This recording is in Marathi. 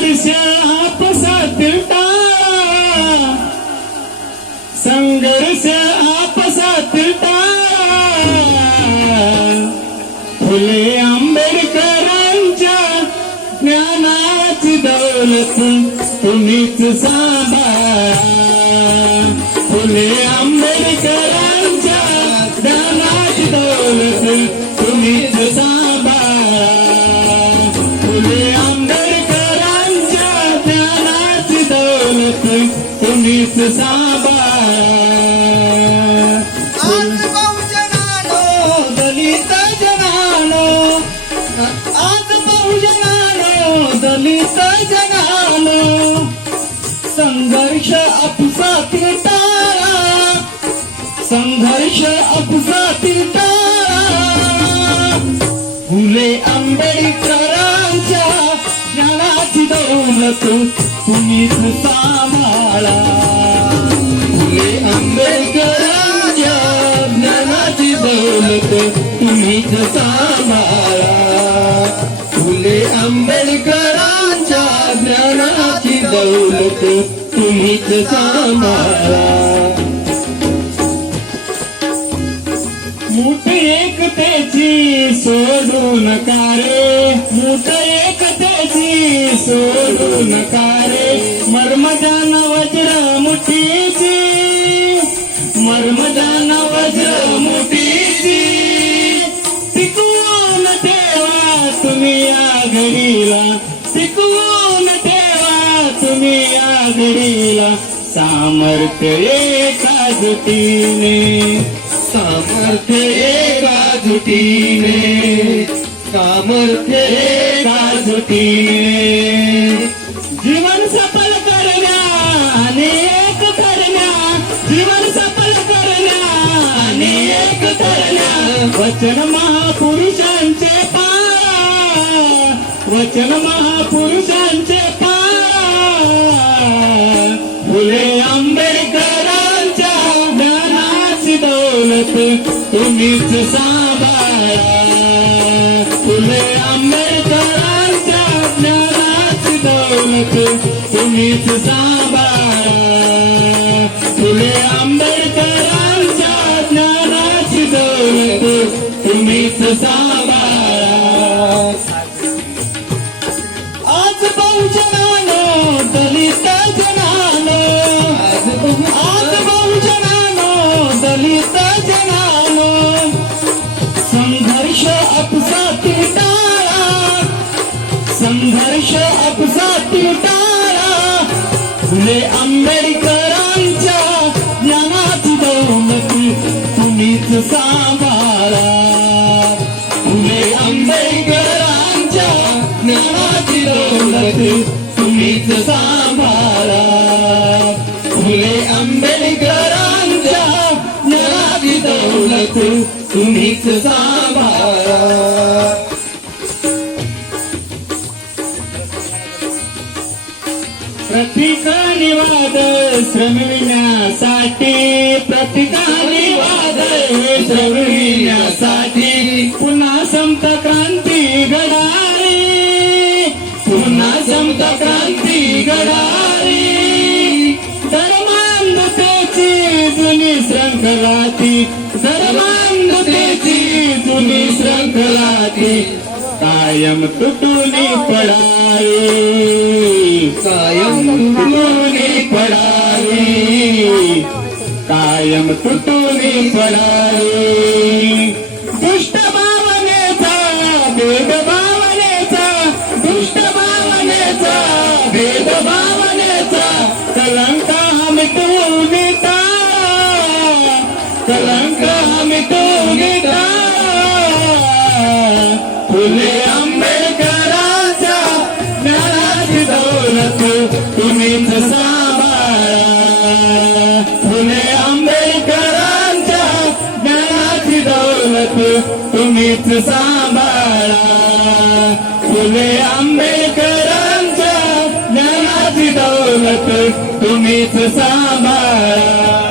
संघर्ष आपसात टाळा, संघर्ष आपसात टाळा, फुले आंबेडकरांच्या ज्ञानाची दौलत तुम्हीच सांभाळा, फुले आंबेडकरांच्या ज्ञानाची दौलत तुम्हीच सांभाळा, फुले आंबेडकरांच्या ज्ञानाची दौलत तुम्हीच सांभाळा. आज बहुजनानो दलित जनानो, आज बहुजनानो दलित जनानो, संघर्ष आपसातील टाळा, संघर्ष आपसातील टाळा, फुले आंबेडकरांच्या ज्ञानाची दौलत तुम्हीच सांभाळा, फुले आंबेडकरांच्या ज्ञानाची दौलत तुम्हीच सांभाळा, फुले आंबेडकरांच्या ज्ञानाची दौलत तुम्हीच सांभाळा. मूठ एकतेची सोडू नका रे, मूठ एकतेची सोडू नका रे, मर्मजान वज्र मुठीची, मर्मजान वज्र मुठीची, टिकवून ठेवा तुम्ही या घडीला, टिकवून ठेवा तुम्ही या घडीला, सामर्थ्य एकजुटीने, सामर्थ्य एकजुटीने, सामर्थ्य एकजुटीने, जीवन सफल करण्या अनेक करण्या, जीवन सफल करण्या अनेक करण्या, वचन महापुरुषांचे पाळा, वचन महापुरुषांचे पाळा, फुले आंबेडकरांच्या ज्ञानाची दौलत तुम्हीच सांभाळा, फुले आंबेडकरांच्या ज्ञानाची दौलत तुम्हीच सांभाळा, फुले आंबेडकरांच्या ज्ञानाची दौलत तुम्हीच सांभाळा. आज बहुजनानो दलित जनानो, आज बहुजनानो दलित जनानो, संघर्ष आपसातील टाळा, संघर्ष आपसातील टाळा, फुले आंबेडकरांच्या ज्ञानाची दौलत तुम्हीच सांभाळा, फुले आंबेडकरांच्या ज्ञानाची दौलत तुम्हीच सांभाळा, फुले आंबेडकरांच्या ज्ञानाची दौलत तुम्हीच सांभाळा. प्रतीकाने वाद श्रमविण्यासाठी, प्रतीकाने वाद श्रमविण्यासाठी, पुन्हा समता क्रांती घडारी, पुन्हा समता क्रांती घडारी, धर्मांधतेची जुनी श्रंखलाती, धर्मांधतेची जुनी श्रंखलाती, कायम तुटून पडावी, कायम तुटून पडावी, कायम तुटून पडावी, दुष्ट भावनेचा भेदभावनेचा, दुष्ट भावनेचा भेदभावनेचा, कलंक मिटवून टाळा, कलंक मिटवून टाळा, फुले आंबेडकरांच्या ज्ञानाची दौलत तुम्हीच सांभाळा, फुले आंबेडकरांच्या ज्ञानाची दौलत तुम्हीच सांभाळा, फुले आंबेडकरांच्या ज्ञानाची दौलत तुम्हीच सांभाळा.